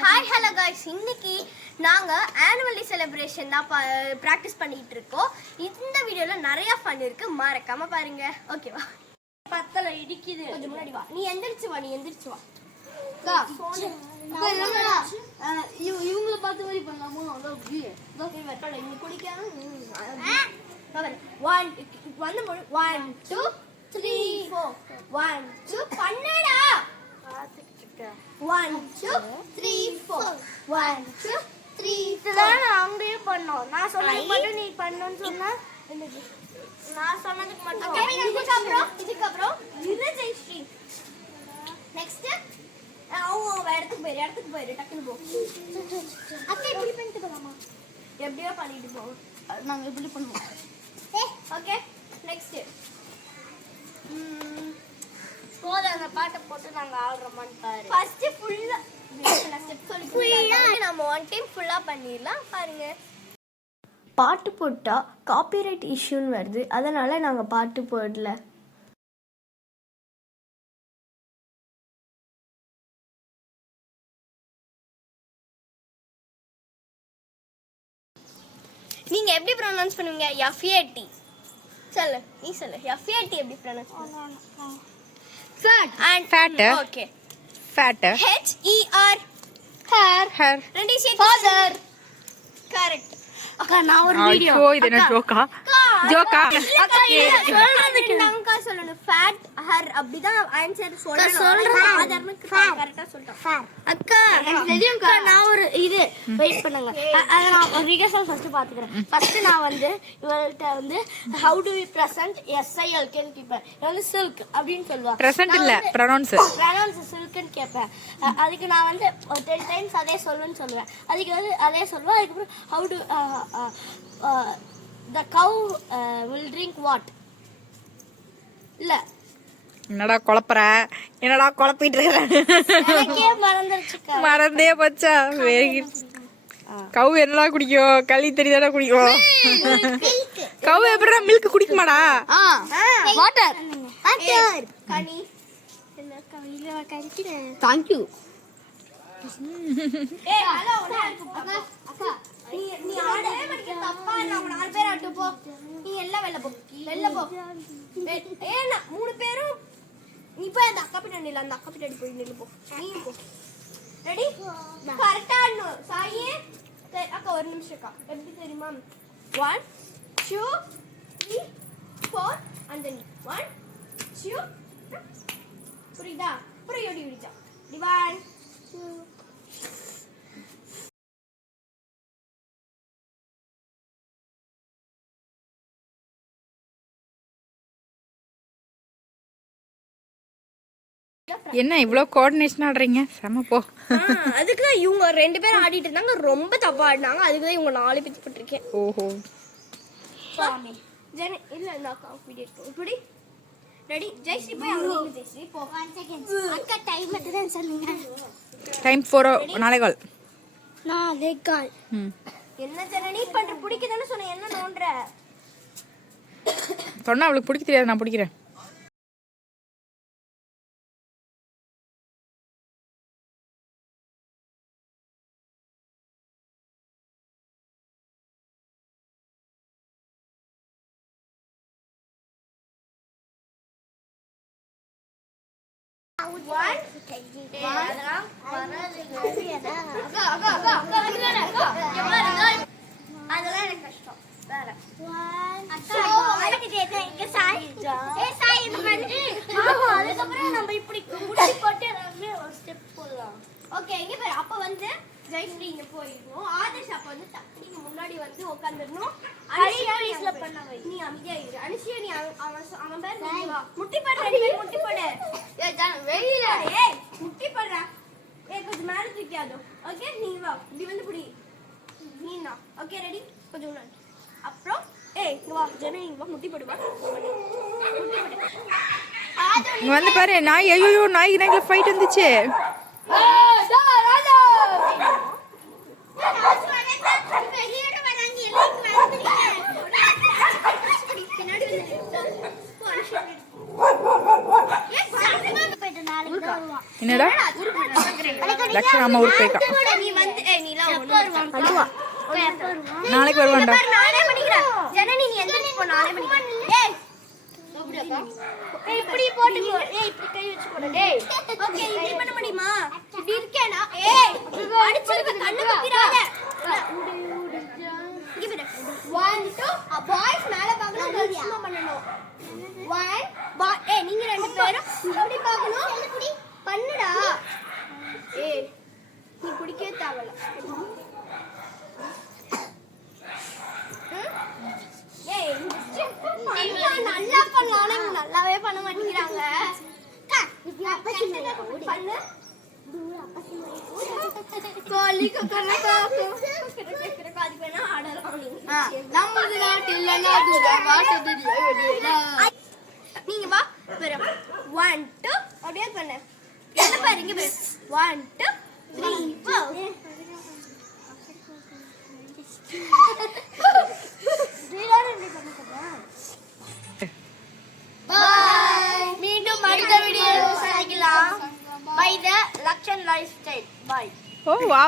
Hi hello guys இன்னைக்கு நாங்க annual day celebration தான் பிராக்டீஸ் பண்ணிட்டு இருக்கோம். இந்த வீடியோல நிறைய ஃபன் இருக்கு, மறக்காம பாருங்க. ஓகேவா? பத்தல இடிக்குது, கொஞ்சம் முன்னாடி வா. நீ எந்திரிச்சு வா. இவங்கள பார்த்து மாதிரி பண்ணலாமோ? இங்க குடிக்காம 1 2 3 4 1 2 பண்ணடா. 1 2 3 4 1 2 3 4 அங்கேயே பண்ணோம். நான் சொன்னது மட்டும் நீ பண்ணணும்னு சொன்னா நான் சொன்னதுக்கு மட்டும். இதுக்கப்புறம் ஜெயஸ்ரீ நெக்ஸ்ட் இடத்துக்கு போயிரு டக்குனு போ. அக்கா இப்படி பண்ணிட்டு போலாமா? எப்படியோ பண்ணிட்டு போ. நாங்க இப்படி பண்ணுவோம். ஓகே நெக்ஸ்ட் போதாங்க பாட்டை போட்டு நாங்க ஆடுறோமான்னு பாரு. ஃபர்ஸ்ட் ஃபுல்லா ஸ்டெப் சொல்லி நம்ம ஒன் டைம் ஃபுல்லா பண்ணிடலாம். பாருங்க, பாட்டு போட்டால் காப்பிரைட் இஷ்யூன்னு வருது, அதனால் நாங்கள் பாட்டு போடல. நீங்க எப்படி ப்ரொனவுன்ஸ் பண்ணுவீங்க? FAT சொல்லு, நீ சொல்லு. FAT எப்படி ப்ரொனவுன்ஸ் பண்ணுவீங்க? Fat and Fat. Okay. Fat. HER hair ரெண்டு சேர்த்து ஃபாதர். கரெக்ட். அக்கா நான் ஒரு வீடியோ. ஐயோ இது என்ன ஜோக்கா? அக்கா சொல்றதுக்கு நாங்க சொல்லணும். ஃபேட் ஹர் அப்படிதான் ஆன்சர் சொல்லணும். ஆதர்னு கரெக்ட்டா சொல்றோம். அக்கா தெரியும்க்கா, நான் ஒரு இது வெயிட் பண்ணுங்க. அத நான் ரிகர்சல் ஃபர்ஸ்ட் பாத்துக்கிறேன். ஃபர்ஸ்ட் நான் வந்து இவள்கிட்ட வந்து how do we present SILK ன்னு கேட்பேன். வந்து silk அப்படின்னு சொல்லுவா. பிரசன்ட் இல்ல, ப்ரொனவுன்ஸ். ப்ரொனவுன்ஸ் silkன்னு கேட்பேன். அதுக்கு நான் வந்து 10 டைம்ஸ் அதே சொல்லுன்னு சொல்லுவேன். அதுக்கு வந்து அதே சொல்லுவேன். அதுக்கப்புறம் how do the cow will drink what? இல்ல என்னடா குழப்பிட்டு எனக்கே மறந்துருச்சுக்கா. மறந்தே போச்சா? வெரி கவு என்னடா குடிக்கும்? களி தெரியாதா குடிக்கும்? கவு எப்படா மில்க் குடிக்குமாடா? வாட்டர் கனி என்ன கவியில கடிக்கிறேன். Thank you. ஏய் ஹலோ அக்கா அக்கா நீ ஆடவே மாட்டீங்க. தப்பா நான் நாலு பேர் ஆட்டு போ. நீ எல்லாம் வெளில போ. ஏன்னா மூணு பேரும் நீ போய் அந்த அக்கா பின்னாடி நில்லு. அந்த அக்கா பின்னாடி போய் நில்லு போ. நீ போ. ரெடி? கரெக்டா ஆடணும். சாயே அக்கா ஒரு நிமிஷம் அக்கா. எப்படி தெரியுமா? 1 2 3 4 and then 1 2 புரியுதா? அப்புறம் எப்படி விடிச்சா? 1 2 என்ன இவ்ளோ கோஆர்டினேஷன் ஆடுறீங்க? செம போ. அதுக்கு தான் இவங்க ரெண்டு பேரும் ஆடிட்டு இருந்தாங்க, ரொம்ப தப்பா ஆடினாங்க. அதுக்கு தான் இவங்க 4 பேர் போட்டிருக்கேன். ஓஹோ. ஜெனி இல்ல இந்த அக்கா வீடியோ இப்படி ரெடி. ஜெயஸ்ரீ போய் அங்க நில்லு. ஜெயஸ்ரீ போ. 1 செகண்ட் அக்கா டைம் மட்டும் சொல்லுங்க. டைம் 4 நாளைகால். நாளைகால். என்ன ஜனனி பண்ற? பிடிக்குதானே சொன்ன, என்ன நோன்ற? சொன்னா அவளுக்கு பிடிக்க தெரியாது, நான் பிடிக்கிறேன். அதெல்லாம் எனக்கு கஷ்டம். வேற அதுக்கப்புறம் நம்ம இப்படி முடி போட்டு ஒரு ஸ்டெப் போடலாம். ஓகே இங்க பாரு. அப்ப வந்து ஜெயஸ்ரீ இங்க போயிடணும். ஆதர்ஷ் அப்ப வந்து டக்குனு முன்னாடி வந்து உட்கார்ந்துடணும். அனுஷியா பண்ண வை. நீ அமைதியா இரு. அனுஷியா நீ அவன் பேர் நீ வா. முட்டி போடு. ரெண்டு பேரும் முட்டி போடு. ஏய் ஜான் வெளியில. ஏய் முட்டி போடுறா. ஏய் கொஞ்சம் மேல தூக்கியாதோ. ஓகே நீ வா. இப்படி வந்து புடி. நீனா ஓகே ரெடி? கொஞ்சம் முன்னாடி. அப்புறம் ஏய் இங்க வா. ஜெனி இங்க வா. முட்டி போடு வா. முட்டி போடு. இங்க வந்து பாரு நாய். ஐயோ நாய்க்கு ஃபைட் வந்துச்சு. பின்னாடி என்னடா? லக்ஷன் அம்மா ஊருக்கு போயிருக்கான். நீ வந்து நீலாம் ஒண்ணு நாளைக்கு வருவான்டா. நானே பண்ணிக்கிறேன். ஜனனி நீ எந்திரச்சு போ, நானே பண்ணிக்கிறேன். ஏய் இப்படி போட்டுக்கோ. இப்படி கை வச்சு போடு. டேய் ஓகே இப்படி பண்ண முடியுமா? இப்படி இருக்கேனா? அடிச்சிருக்க கண்ணு குத்திராத. இங்க பாரு. 1 2 பாய்ஸ் மேல பார்க்கணும், கேர்ள்ஸ் சும்மா பண்ணனும். 1 நீங்க ரெண்டு பேரும் இப்படி பார்க்கணும். பண்ணுடா. நீ குடிக்கவே தேவல. நல்லா பண்ணாலும் நல்லாவே பண்ண மாட்டேங்கிறாங்க. பண்ணு கோழி நீங்க வா 1 2 அப்படியே பண்ணு. என்ன பாருங்க 1 2 3 4 மீண்டும் அடுத்த வீடியோவில் சந்திக்கலாம். Bye the Lakshan lifestyle. Bye. ஓ வா.